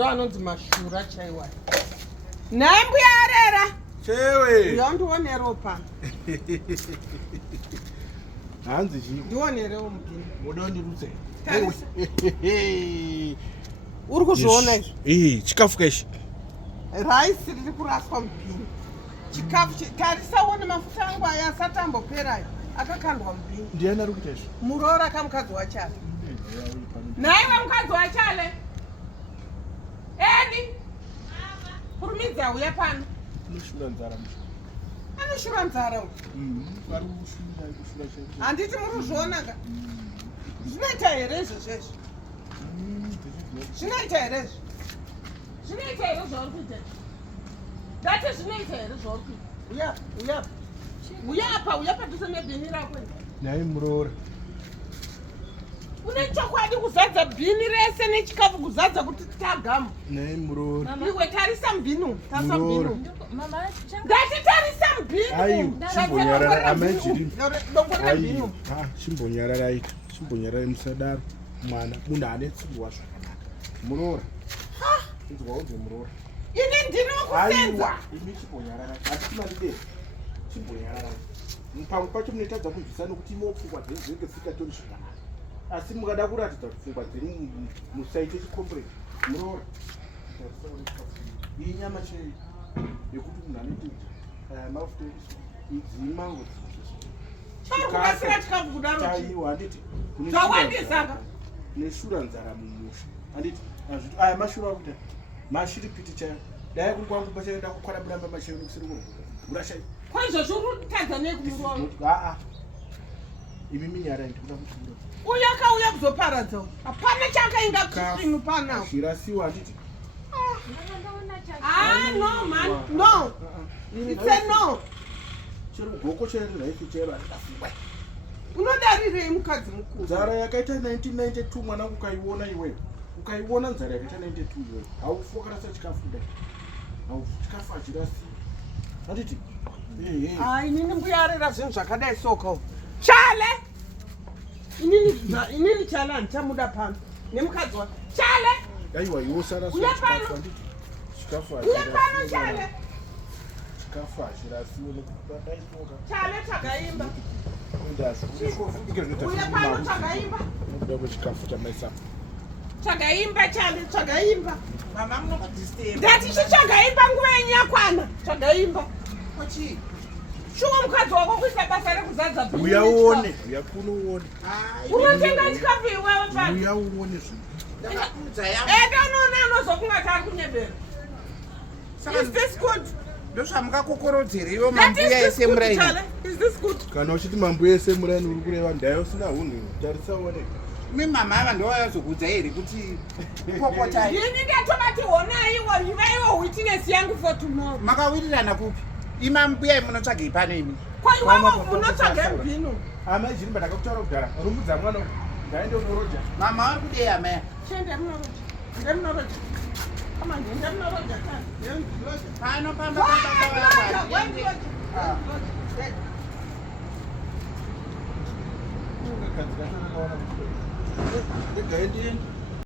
Anonzi mashura chaiwa. Nambu yarera. Chewe. Yondione ropa. Hanzi chi. Ndionere umpini. Mudondi rutse. Uri kuzviona izvi? Chikafu keshi. Raisi riri kuraswa mupini. Chikafu tarisa one mafuta angu aya asati ambopera akakandwa mupini. Ndiani ari kuita izvi? Muroora kamukadzi wachale. Naiwe mukadzi wachale. Edi. Kurumidza uya pano. Unoshura nzara mushi. Anoshura nzara uyu. Ari kushura chaiwo. Handiti muri kuzviona ka? Zvinoita here izvozvezvi? Zvinoita here izvi? Zvinoita here zvauri kuita? Ndati zvinoita here zvauri kuita? Uya apa padhuze nebhini rako. Nhai muroora. Une chokwadi kuzadza bhini rese nechikafu kuzadza kuti tagamu. Nhai muroora. Iwe tarisa mbinu. Tarisa mbinu. Mama, Ngati tarisa mbinu. Ayu, chimbonyarara amajiri. Dongorera mbinu. Chimbonyarara ita. Chimbonyarara musadaro. Mwana munhu ane tsigwa zvakanaka. Muroora. Inzwa unze muroora. Ine ndinokusenza. Imi chimbonyarara. Hatina ndide. Chimbonyarara. Pamwe pacho munoitadza kunzwisana nokuti imopfungwa dzenenge dzisingatori zvakanaka. Asi mukada kuratidza kuti pfungwa dzenyu musaite chikombredi. Muroora. Iyi nyama chei yekuti munhu anoita mafuta idzi mango Chakukasira chikafu kudaro. chaiwo handiti Zvawandisaka. neshura nzara mumusha handiti aya mashura akuita mashiripiti chayo dai kuri kwangu pachaida kukwara buramba machayo nokusiri kurashai Kwaizvozvo uri kutadza nekumuroora. aa imi minyara ndikuda kuchura Uya kauya kuzoparadza. Hapana chakainga kusvinu panawo. zvirasiwa handiti No man, no. It's a no. chero goko cheraifi chero handikafungwa Unodarirei mukadzi mukuru? nzara yakaita 1992 mwanangu ukaiona iweyo ukaiona nzara yakaita 92 iweyo haufokarasa chikafu kudai chikafu hachirasi handiti Inini mbuyarera zvinhu zvakadai soko. Chale! Inini chale handichamuda pano. Nemukadzi wako. Chale! aiwa iwo saraswa Uya chikafu pano. handiti chikafu Uya pano chale! chikafu hachirasiwo nekudaisoka Chale chakaimba. ndazvikuike Uya pano chakaimba. nokuda kwechikafu chamaisa Chakaimba chale chakaimba. mama munokudisturb. Ndati chichakaimba nguva yenyu yakwana. Chakaimba. Kochi. Shuwa mukadzi wako kuisa basa rekuzadza bhini. uyaone uya kuno uone Unotenga chikafu iwewe pano. uya uone zvinhu Ndakakudza yangu. Eda unoona anozokunga tari kunyebera. Is this good? Ndozvamukakokorodzeriwo That mambuya is ese this good, muraini. Chale. Is this good? kana uchiti mambo ese muraini uri kureva ndayo usina hunhu tarisa uone Mi mama ava ndovayazokudza here kuti kokotai. Yini ndatomati honai ivaiwo witness yangu for tomorrow. Makawirirana kupi? Imambuya munotsvagei pano imi? Kwa iwewe unotsvaga mbinu. amai zvirimba ndakakutaura kudhara rumbudza mwana ndaende unoroja Mama vari kudei amaya. Chende munoroja. Ndemunoroja. Kama ndemunoroja kana. Ndemunoroja. Pano pamba ndega ndiende